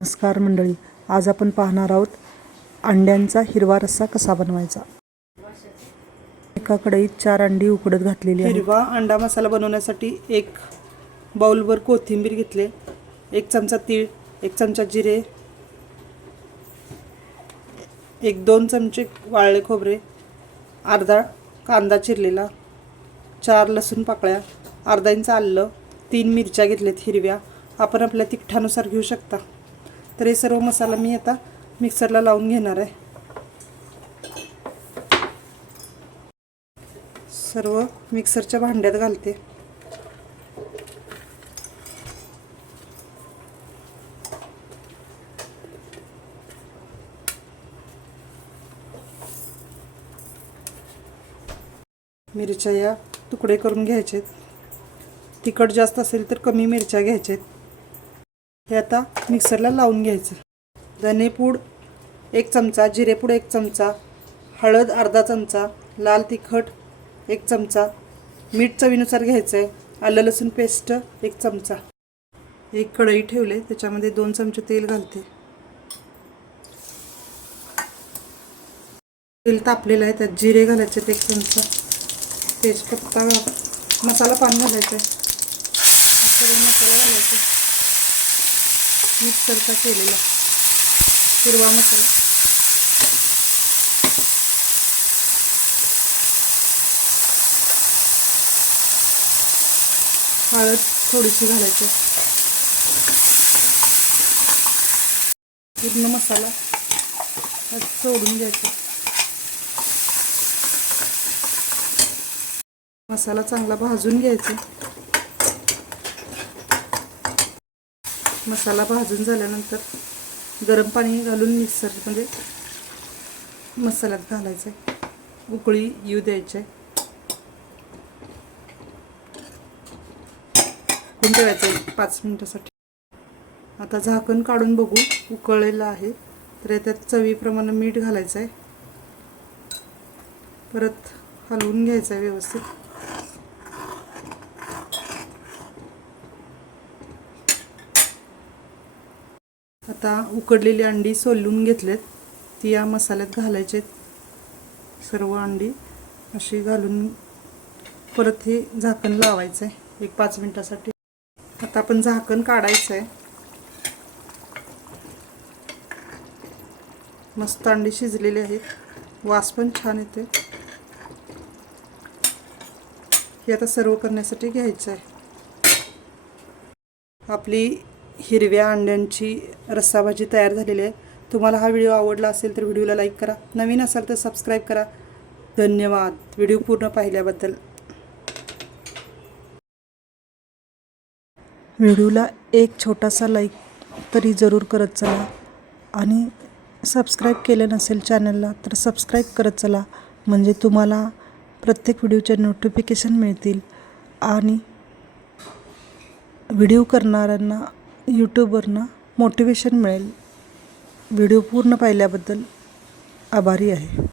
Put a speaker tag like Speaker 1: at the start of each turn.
Speaker 1: नमस्कार मंडळी आज आपण पाहणार आहोत अंड्यांचा हिरवा रस्सा कसा बनवायचा. एका कढईत चार अंडी उकडत घातलेली
Speaker 2: हिरवा अंडा मसाला बनवण्यासाठी एक बाउलवर कोथिंबीर घेतले एक चमचा तीळ एक चमचा जिरे एक दोन चमचे वाळले खोबरे अर्धा कांदा चिरलेला चार लसूण पाकळ्या अर्धा इंच आलं तीन मिरच्या घेतल्यात हिरव्या. आपण आपल्या तिखटानुसार घेऊ शकता. तर हे सर्व मसाला मी आता मिक्सरला लावून घेणार आहे. सर्व मिक्सरच्या भांड्यात घालते. मिरच्या या तुकडे करून घ्यायचे तिखट जास्त असेल तर कमी मिरच्या घ्यायचे हे आता मिक्सरला लावून घ्यायचं. धनेपूड एक चमचा जिरेपूड एक चमचा हळद अर्धा चमचा लाल तिखट एक चमचा मीठ चवीनुसार घ्यायचं आहे आलं लसूण पेस्ट एक चमचा. एक कढई ठेवले त्याच्यामध्ये दोन चमचे तेल घालते. तेल तापलेलं आहे त्यात जिरे घालायचे एक चमचा. तेजपत्ता मसाला पान घालायचं आहे मसाला घालायचा मिक्सरचा केलेला हिरवा मसाला. हळद थोडीशी घालायची. पूर्ण मसाला सोडून घ्यायचा. मसाला चांगला भाजून घ्यायचा. मसाला भाजून झाल्यानंतर गरम पाणी घालून मिक्सरमध्ये मसाल्यात घालायचं आहे उकळी येऊ द्यायची आहे ठेवायचं आहे पाच मिनटासाठी. आता झाकण काढून बघू उकळलेलं आहे. तर याच्यात चवीप्रमाणे मीठ घालायचं आहे परत हलवून घ्यायचं आहे व्यवस्थित. आता उकडलेली अंडी सोलून घेतलेत. ती या मसाल्यात घालायचे सर्व अंडी अशी घालून परत हे झाकण लावायचं आहे एक पाच मिनिटासाठी. आता आपण झाकण काढायचं आहे मस्त अंडी शिजलेली आहेत. वास पण छान येते हे आता सर्व करण्यासाठी घ्यायचं आहे आपली हिरव्या अंड्यांची रस्साभाजी तयार झालेली आहे. तुम्हाला हा व्हिडिओ आवडला असेल तर व्हिडिओला लाईक करा. नवीन असाल तर सबस्क्राईब करा. धन्यवाद. व्हिडिओ पूर्ण पाहिल्याबद्दल.
Speaker 1: व्हिडिओला एक छोटासा लाईक तरी जरूर करत चला. आणि सबस्क्राईब केलं नसेल चॅनलला तर सबस्क्राईब करत चला. म्हणजे तुम्हाला प्रत्येक व्हिडिओचे नोटिफिकेशन मिळतील. आणि व्हिडिओ करणाऱ्यांना यूट्यूबवरनं मोटिवेशन मिळेल. व्हिडिओ पूर्ण पाहिल्याबद्दल आभारी आहे.